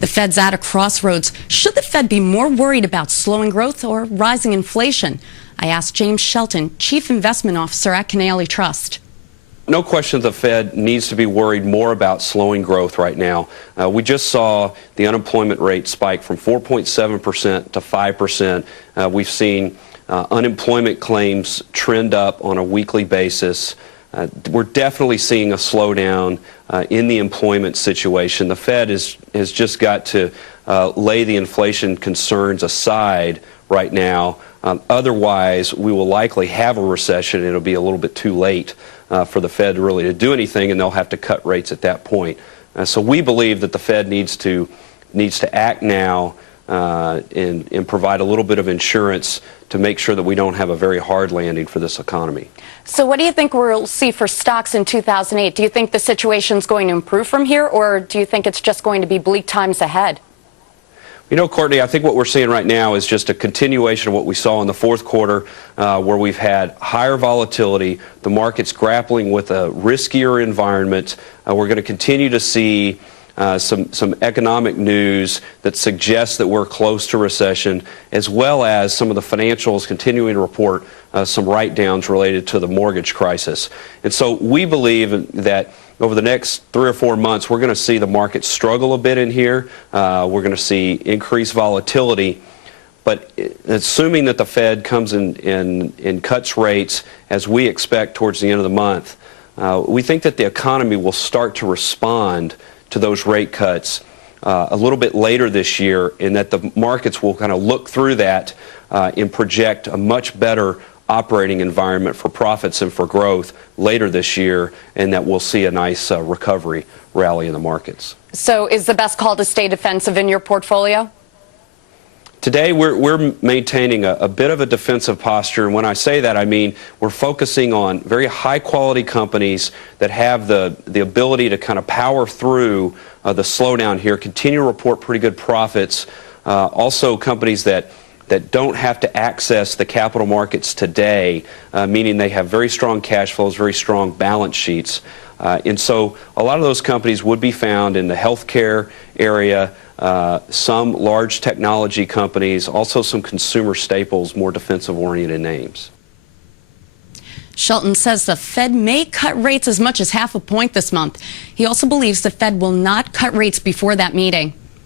The Fed's at a crossroads. Should the Fed be more worried about slowing growth or rising inflation? I asked James Shelton, Chief Investment Officer at Kanaly Trust. No question the Fed needs to be worried more about slowing growth right now. We just saw the unemployment rate spike from 4.7% to 5%. We've seen unemployment claims trend up on a weekly basis. We're definitely seeing a slowdown in the employment situation. The Fed has just got to lay the inflation concerns aside right now. Otherwise, we will likely have a recession. It'll be a little bit too late for the Fed really to do anything, and they'll have to cut rates at that point. So we believe that the Fed needs to act now and provide a little bit of insurance to make sure that we don't have a very hard landing for this economy. So what do you think we'll see for stocks in 2008? Do you think the situation's going to improve from here, or do you think it's just going to be bleak times ahead? You know, Courtney, I think what we're seeing right now is just a continuation of what we saw in the fourth quarter, where we've had higher volatility, the market's grappling with a riskier environment. We're going to continue to see some economic news that suggests that we're close to recession, as well as some of the financials continuing to report some write-downs related to the mortgage crisis. And so we believe that over the next 3 or 4 months, we're going to see the market struggle a bit in here. We're going to see increased volatility. But assuming that the Fed comes in and cuts rates as we expect towards the end of the month, we think that the economy will start to respond to those rate cuts a little bit later this year, and that the markets will kind of look through that and project a much better operating environment for profits and for growth later this year, and that we'll see a nice recovery rally in the markets. So is the best call to stay defensive in your portfolio? Today, we're maintaining a bit of a defensive posture, and when I say that, I mean we're focusing on very high-quality companies that have the ability to kind of power through the slowdown here, continue to report pretty good profits, also companies that don't have to access the capital markets today, meaning they have very strong cash flows, very strong balance sheets. And so a lot of those companies would be found in the healthcare area, some large technology companies, also some consumer staples, more defensive-oriented names. Shelton says the Fed may cut rates as much as 0.5 point this month. He also believes the Fed will not cut rates before that meeting.